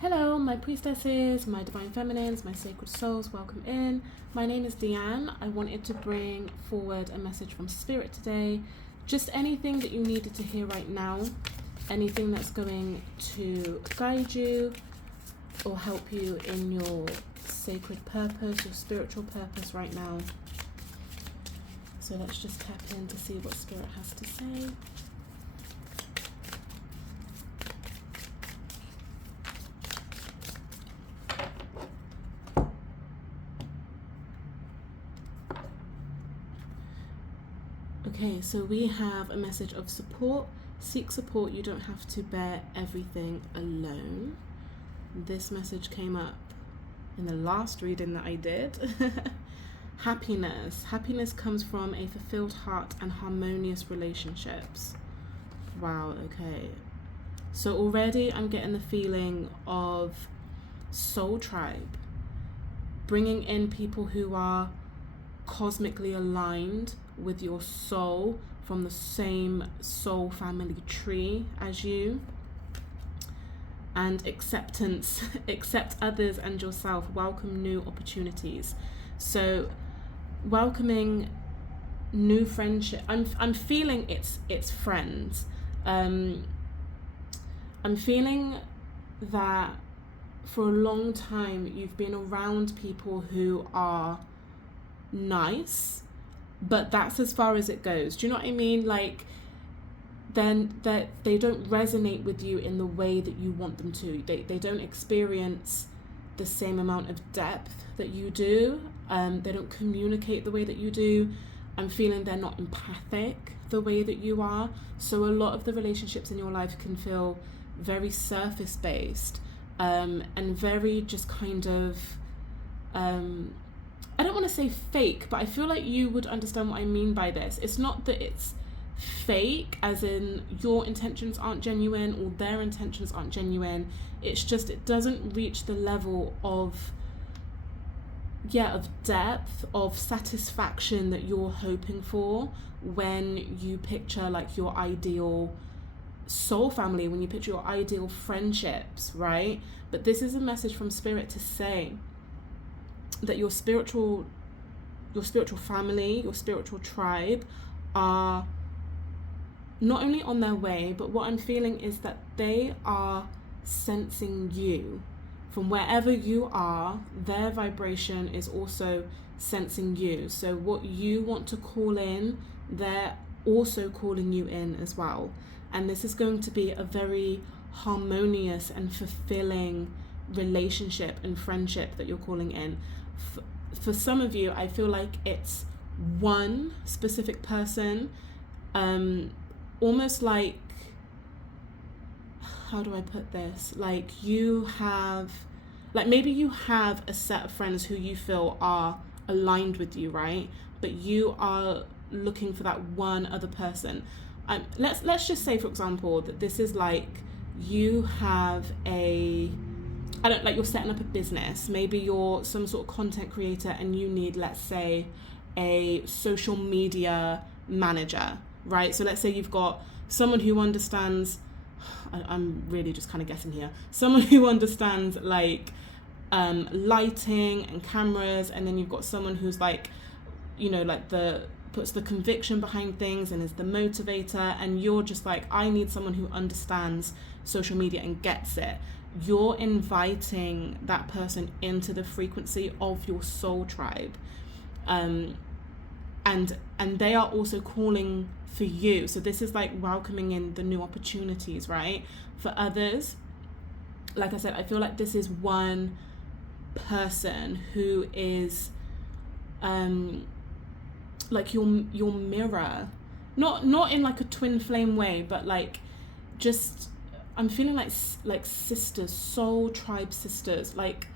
Hello, my priestesses, my divine feminines, my sacred souls, welcome in. My name is Deanne. I wanted to bring forward a message from Spirit today. Just anything that you needed to hear right now, anything that's going to guide you or help you in your sacred purpose, your spiritual purpose right now. So let's just tap in to see what Spirit has to say. Okay, so we have a message of support. Seek support. You don't have to bear everything alone. This message came up in the last reading that I did. Happiness. Happiness comes from a fulfilled heart and harmonious relationships. Wow, okay. So already I'm getting the feeling of soul tribe. Bringing in people who are cosmically aligned with your soul, from the same soul family tree as you, and acceptance. Accept others and yourself. Welcome new opportunities. So welcoming new friendship. I'm feeling it's friends. I'm feeling that for a long time you've been around people who are nice, but that's as far as it goes. Do you know what I mean? Like, then that they don't resonate with you in the way that you want them to. They don't experience the same amount of depth that you do. They don't communicate the way that you do. I'm feeling they're not empathic the way that you are. So a lot of the relationships in your life can feel very surface based, and very just kind of I don't want to say fake, but I feel like you would understand what I mean by this. It's not that it's fake as in your intentions aren't genuine or their intentions aren't genuine. It's just it doesn't reach the level of depth, of satisfaction that you're hoping for when you picture like your ideal soul family, when you picture your ideal friendships, right? But this is a message from Spirit to say that your spiritual family, your spiritual tribe are not only on their way, but what I'm feeling is that they are sensing you. From wherever you are, their vibration is also sensing you. So what you want to call in, they're also calling you in as well. And this is going to be a very harmonious and fulfilling relationship and friendship that you're calling in. For some of you, I feel like it's one specific person, almost like, how do I put this? Like maybe you have a set of friends who you feel are aligned with you, right? But you are looking for that one other person. Let's just say, for example, that this is like you have you're setting up a business. Maybe you're some sort of content creator and you need, let's say, a social media manager, right? So let's say you've got someone who understands, I'm really just kind of guessing here, someone who understands like lighting and cameras, and then you've got someone who's like, puts the conviction behind things and is the motivator, and you're just like, I need someone who understands social media and gets it. You're inviting that person into the frequency of your soul tribe, and they are also calling for you. So this is like welcoming in the new opportunities, right? For others, like I said, I feel like this is one person who is like your mirror, not in like a twin flame way, but like just I'm feeling like sisters, soul tribe sisters, like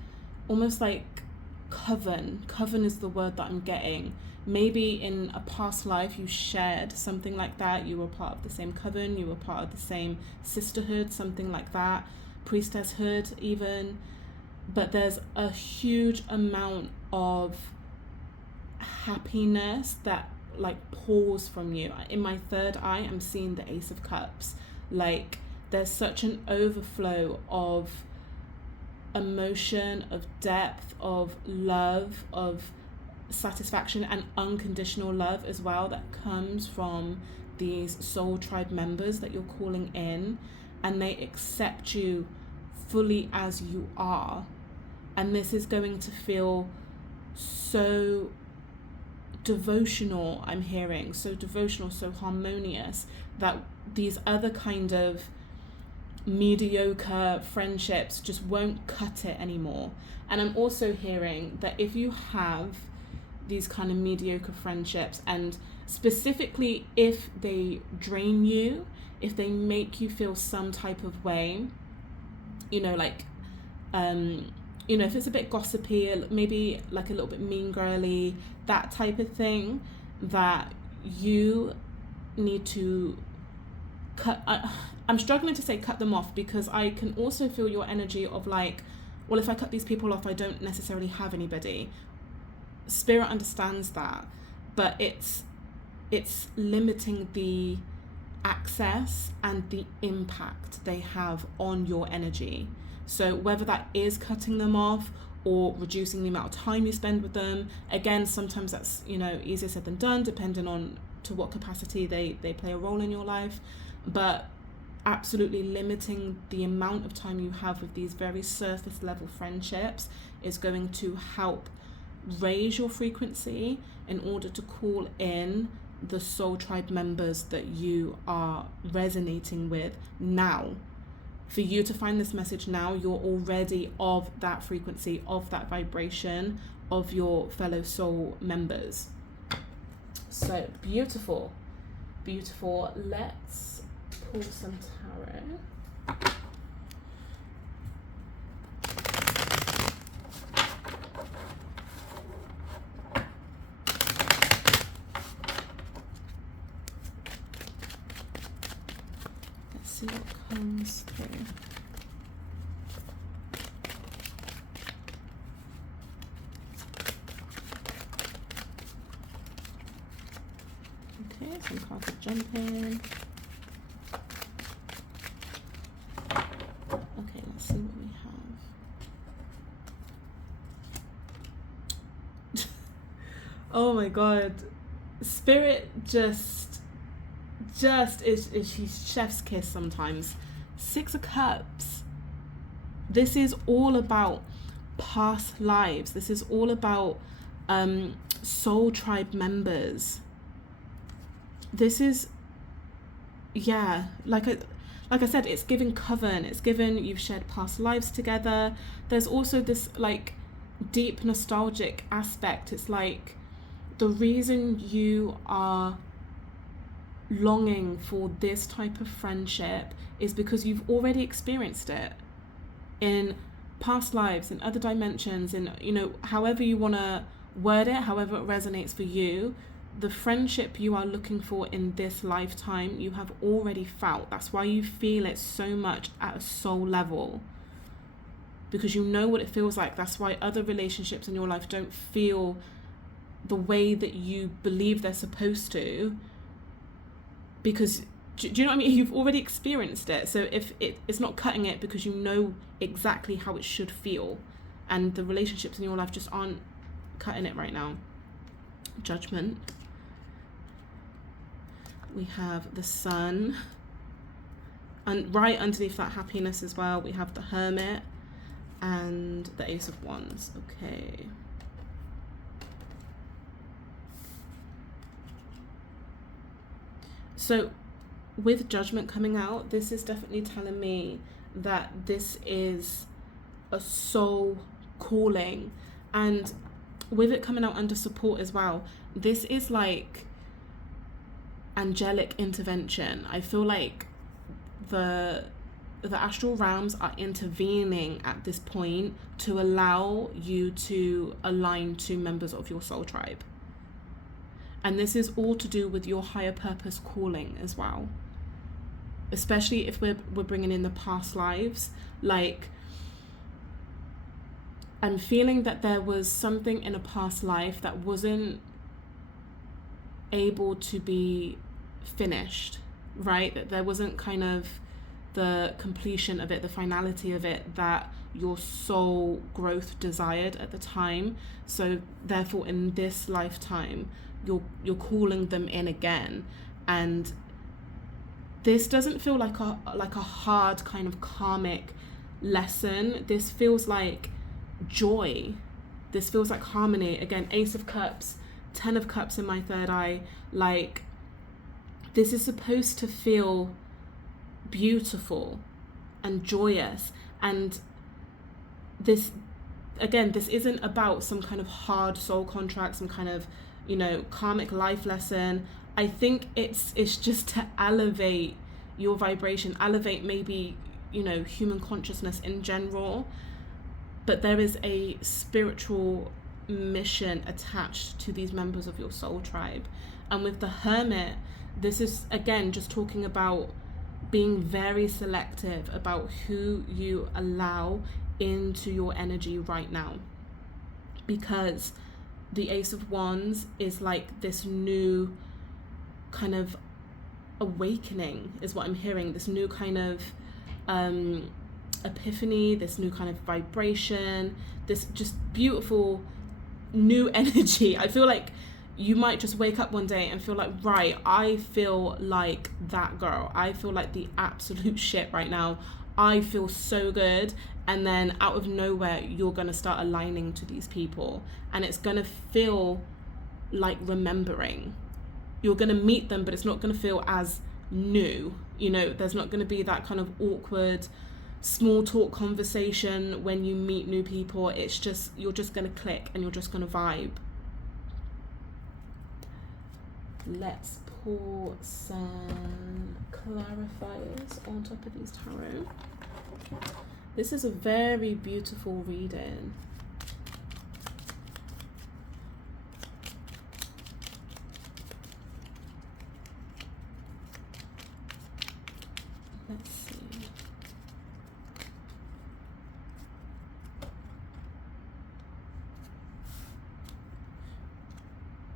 almost like coven is the word that I'm getting. Maybe in a past life you shared something like that, you were part of the same coven, you were part of the same sisterhood, something like that, priestesshood even. But there's a huge amount of happiness that like pours from you. In my third eye, I'm seeing the Ace of Cups. Like there's such an overflow of emotion, of depth, of love, of satisfaction and unconditional love as well that comes from these soul tribe members that you're calling in, and they accept you fully as you are. And this is going to feel so devotional, I'm hearing, so devotional, so harmonious, that these other kind of mediocre friendships just won't cut it anymore. And I'm also hearing that if you have these kind of mediocre friendships, and specifically if they drain you, if they make you feel some type of way, like if it's a bit gossipy, maybe like a little bit mean girly, that type of thing, that you need to cut. I'm struggling to say cut them off, because I can also feel your energy of like, well, if I cut these people off, I don't necessarily have anybody. Spirit understands that, but it's limiting the access and the impact they have on your energy. So whether that is cutting them off or reducing the amount of time you spend with them, again, sometimes that's easier said than done, depending on to what capacity they play a role in your life. But absolutely limiting the amount of time you have with these very surface level friendships is going to help raise your frequency in order to call in the soul tribe members that you are resonating with now. For you to find this message now, you're already of that frequency, of that vibration, of your fellow soul members. So beautiful, beautiful. Let's pull some tarot. See what comes through. Okay, some cards are jumping. Okay, let's see what we have. Oh my god. Spirit just is she's chef's kiss sometimes. 6 of Cups. This is all about past lives. This is all about soul tribe members. This is, yeah, like I said, it's given coven. It's given you've shared past lives together. There's also this like deep nostalgic aspect. It's like the reason you are longing for this type of friendship is because you've already experienced it in past lives, in other dimensions, in however you want to word it, however it resonates for you. The friendship you are looking for in this lifetime, you have already felt. That's why you feel it so much at a soul level, because you know what it feels like. That's why other relationships in your life don't feel the way that you believe they're supposed to, because do you know what I mean? You've already experienced it. So if it's not cutting it, because you know exactly how it should feel, and the relationships in your life just aren't cutting it right now. Judgment. We have the Sun, and right underneath that happiness as well, we have the Hermit and the Ace of Wands. Okay. So with Judgment coming out, this is definitely telling me that this is a soul calling, and with it coming out under support as well, this is like angelic intervention. I feel like the astral realms are intervening at this point to allow you to align to members of your soul tribe. And this is all to do with your higher purpose calling as well. Especially if we're bringing in the past lives. Like, I'm feeling that there was something in a past life that wasn't able to be finished, right? That there wasn't kind of the completion of it, the finality of it that your soul growth desired at the time. So therefore in this lifetime you're calling them in again. And this doesn't feel like a hard kind of karmic lesson. This feels like joy. This feels like harmony. Again, Ace of Cups, 10 of Cups in my third eye. Like, this is supposed to feel beautiful and joyous. And this, again, this isn't about some kind of hard soul contract, some kind of, you know, karmic life lesson. I think it's just to elevate your vibration, elevate maybe, you know, human consciousness in general. But there is a spiritual mission attached to these members of your soul tribe. And with the Hermit, this is, again, just talking about being very selective about who you allow into your energy right now. Because the Ace of Wands is like this new kind of awakening, is what I'm hearing. This new kind of epiphany, this new kind of vibration, this just beautiful new energy. I feel like you might just wake up one day and feel like, right, I feel like that girl. I feel like the absolute shit right now. I feel so good. And then out of nowhere, you're going to start aligning to these people. And it's going to feel like remembering. You're going to meet them, but it's not going to feel as new. You know, there's not going to be that kind of awkward small talk conversation when you meet new people. It's just, you're just going to click and you're just going to vibe. Let's pour some clarifiers on top of these tarot. This is a very beautiful reading. Let's see.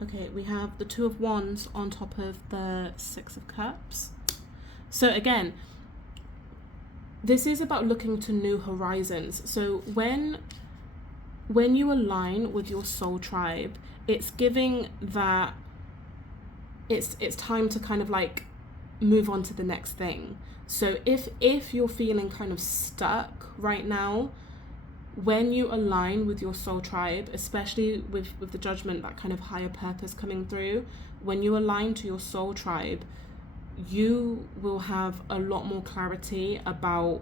Okay, we have the Two of Wands on top of the Six of Cups. So again, this is about looking to new horizons. So when you align with your soul tribe, it's giving that it's time to kind of like move on to the next thing. So if you're feeling kind of stuck right now, when you align with your soul tribe, especially with the Judgment, that kind of higher purpose coming through, when you align to your soul tribe, you will have a lot more clarity about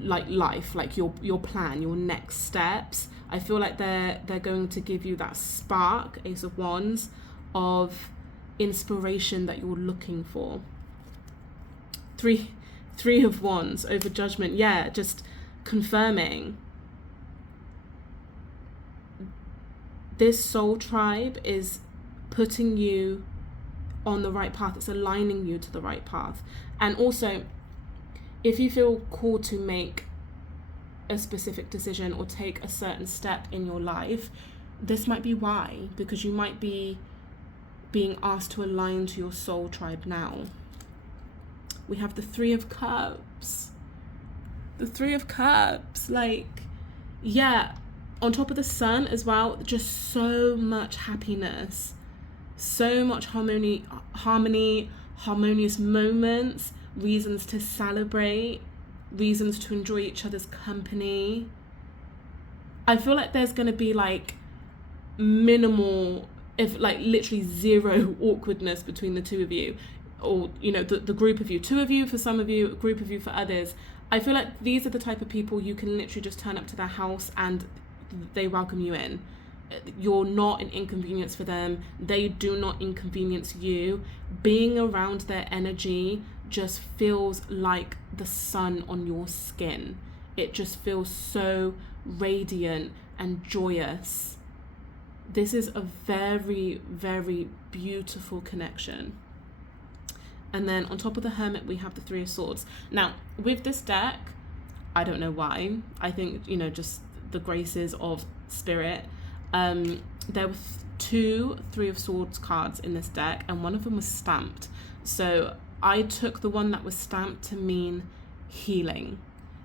like life, like your plan, your next steps. I feel like they're going to give you that spark, Ace of Wands, of inspiration that you're looking for. Three of Wands over Judgment. Yeah, just confirming this soul tribe is putting you on the right path. It's aligning you to the right path. And also, if you feel called to make a specific decision or take a certain step in your life, this might be why, because you might be being asked to align to your soul tribe now. We have the Three of Cups. The Three of Cups, like, yeah, on top of the Sun as well, just so much happiness, so much harmony, harmonious moments, reasons to celebrate, reasons to enjoy each other's company. I feel like there's going to be like minimal, if like literally zero awkwardness between the two of you, or, you know, the group of you, two of you for some of you, a group of you for others. I feel like these are the type of people you can literally just turn up to their house and they welcome you in. You're not an inconvenience for them. They do not inconvenience you. Being around their energy just feels like the sun on your skin. It just feels so radiant and joyous. This is a very, very beautiful connection. And then on top of the Hermit, we have the Three of Swords. Now, with this deck, I don't know why. I think, you know, just the graces of spirit. There were two Three of Swords cards in this deck, and one of them was stamped. So I took the one that was stamped to mean healing.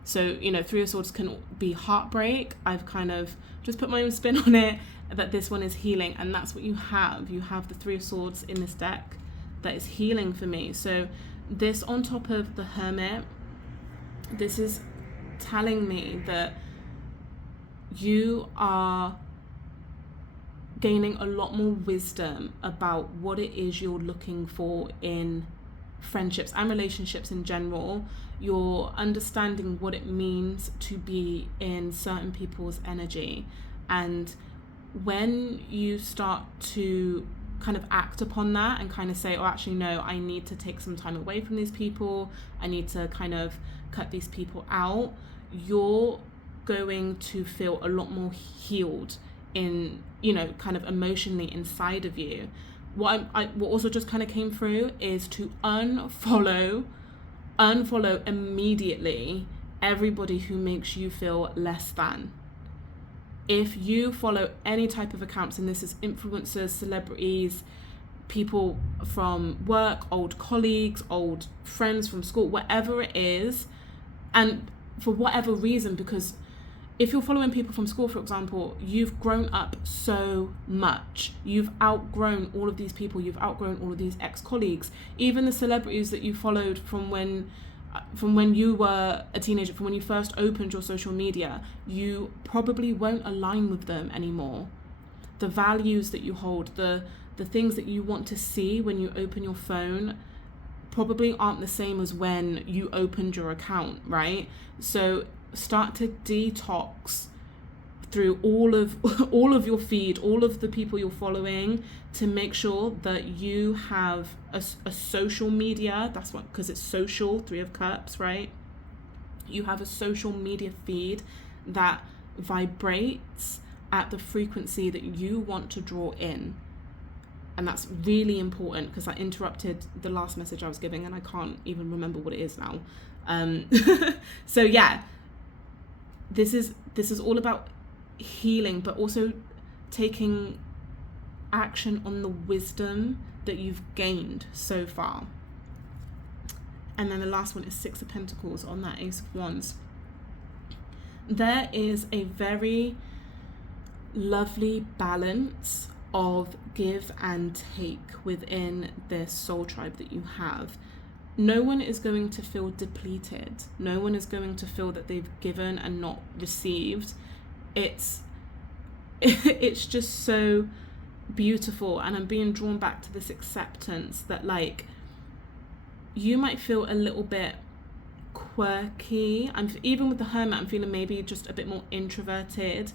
So, Three of Swords can be heartbreak. I've kind of just put my own spin on it, that this one is healing. And that's what you have. You have the Three of Swords in this deck that is healing for me. So this on top of the Hermit, this is telling me that you are gaining a lot more wisdom about what it is you're looking for in friendships and relationships in general. You're understanding what it means to be in certain people's energy, and when you start to kind of act upon that and kind of say, oh, actually no, I need to take some time away from these people, I need to kind of cut these people out, you're going to feel a lot more healed in, kind of emotionally inside of you. What also just kind of came through is to unfollow immediately everybody who makes you feel less than. If you follow any type of accounts, and this is influencers, celebrities, people from work, old colleagues, old friends from school, whatever it is, and for whatever reason, because if you're following people from school, for example, you've grown up so much. You've outgrown all of these people. You've outgrown all of these ex-colleagues. Even the celebrities that you followed from when you were a teenager, from when you first opened your social media, you probably won't align with them anymore. The values that you hold, the things that you want to see when you open your phone probably aren't the same as when you opened your account, right? So start to detox through all of your feed, all of the people you're following, to make sure that you have a social media. That's what, because it's social, Three of Cups, right? You have a social media feed that vibrates at the frequency that you want to draw in. And that's really important, because I interrupted the last message I was giving and I can't even remember what it is now. So yeah, this is all about healing, but also taking action on the wisdom that you've gained so far. And then the last one is Six of Pentacles on that Ace of Wands. There is a very lovely balance of give and take within this soul tribe that you have. No one is going to feel depleted. No one is going to feel that they've given and not received. It's just so beautiful, and I'm being drawn back to this acceptance that, like, you might feel a little bit quirky. Even with the Hermit, I'm feeling maybe just a bit more introverted,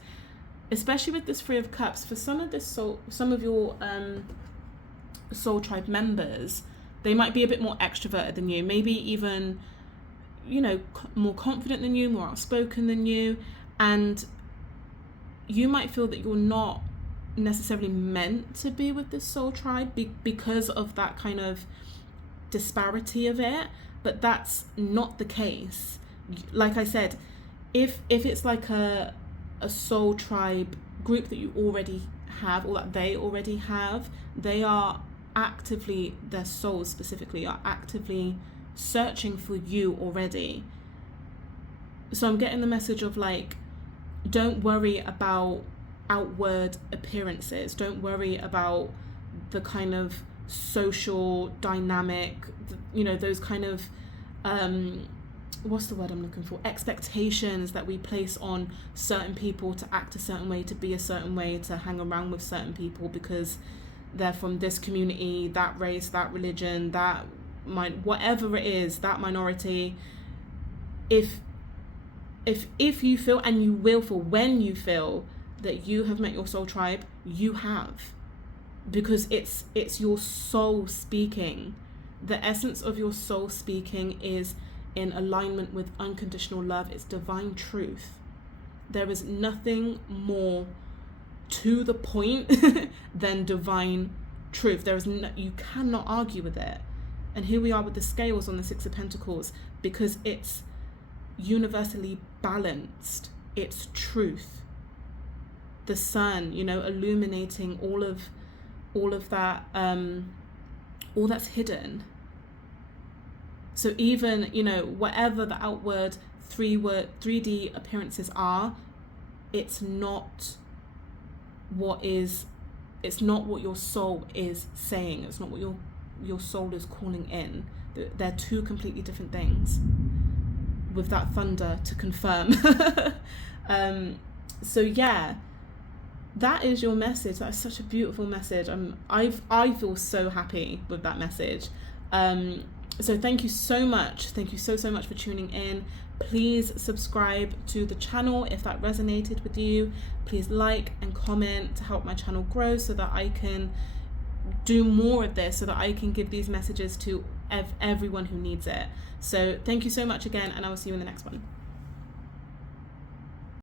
especially with this Three of Cups. For some of your soul tribe members, they might be a bit more extroverted than you, maybe even, more confident than you, more outspoken than you, and you might feel that you're not necessarily meant to be with this soul tribe because of that kind of disparity of it, but that's not the case. Like I said, if it's like a soul tribe group that you already have, or that they already have, they are actively, their souls specifically are actively searching for you already. So I'm getting the message of, like, don't worry about outward appearances, don't worry about the kind of social dynamic, those kind of what's the word I'm looking for, expectations that we place on certain people to act a certain way, to be a certain way, to hang around with certain people because they're from this community, that race, that religion, whatever it is, that minority. If you feel, and you will feel, when you feel that you have met your soul tribe, you have, because it's your soul speaking. The essence of your soul speaking is in alignment with unconditional love. It's divine truth. There is nothing more to the point than divine truth. You cannot argue with it. And here we are with the scales on the Six of Pentacles, because it's universally balanced. It's truth. The sun, illuminating all of that, all that's hidden. So even, you know, whatever the outward 3D appearances are, it's not what your soul is saying. It's not what your soul is calling in. They're two completely different things, with that thunder to confirm. So yeah, that is your message. That's such a beautiful message. I feel so happy with that message. So thank you so much. Thank you so much for tuning in. Please subscribe to the channel if that resonated with you. Please like and comment to help my channel grow, so that I can do more of this, so that I can give these messages to everyone who needs it. So thank you so much again, and I will see you in the next one.